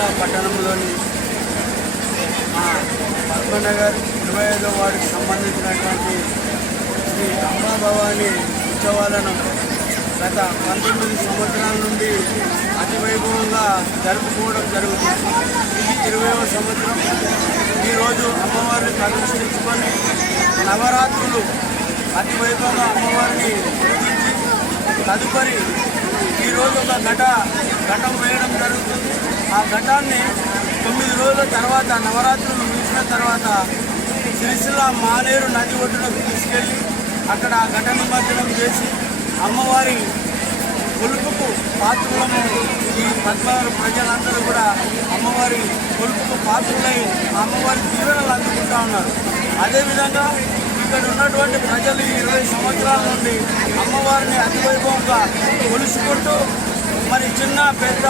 సిరిసిల్ల పట్టణంలోని పద్మనగర్ 25వ వార్డుకి సంబంధించినటువంటి శ్రీ అంబాభవాని ఉత్సవాలను గత 19 సంవత్సరాల నుండి అతి వైభవంగా జరుపుకోవడం జరుగుతుంది. ఇది 20వ సంవత్సరం. ఈరోజు అమ్మవారిని ప్రతిష్ఠించుకొని నవరాత్రులు అతి వైభవంగా అమ్మవారిని పూజించి తదుపరి ఈరోజు ఒక ఘటం వేయడం జరుగుతుంది. ఆ ఘటాన్ని 9 రోజుల తర్వాత నవరాత్రులు ముగిసిన తర్వాత సిరిసిల్ల మానేరు నది ఒడ్డునకు తీసుకెళ్ళి అక్కడ ఘట నిమజ్జనం చేసి అమ్మవారి కొలుపుకు పాత్రులను ఈ పద్మనగర్ ప్రజలందరూ కూడా అమ్మవారి కొలుపుకు పాత్రులై అమ్మవారి దీవెనలు అందుకుంటూ ఉన్నారు. అదేవిధంగా ఇక్కడ ఉన్నటువంటి ప్రజలు 20 సంవత్సరాల నుండి అమ్మవారిని అతి వైభవంగా కొలుసుకుంటూ మరి చిన్న పెద్ద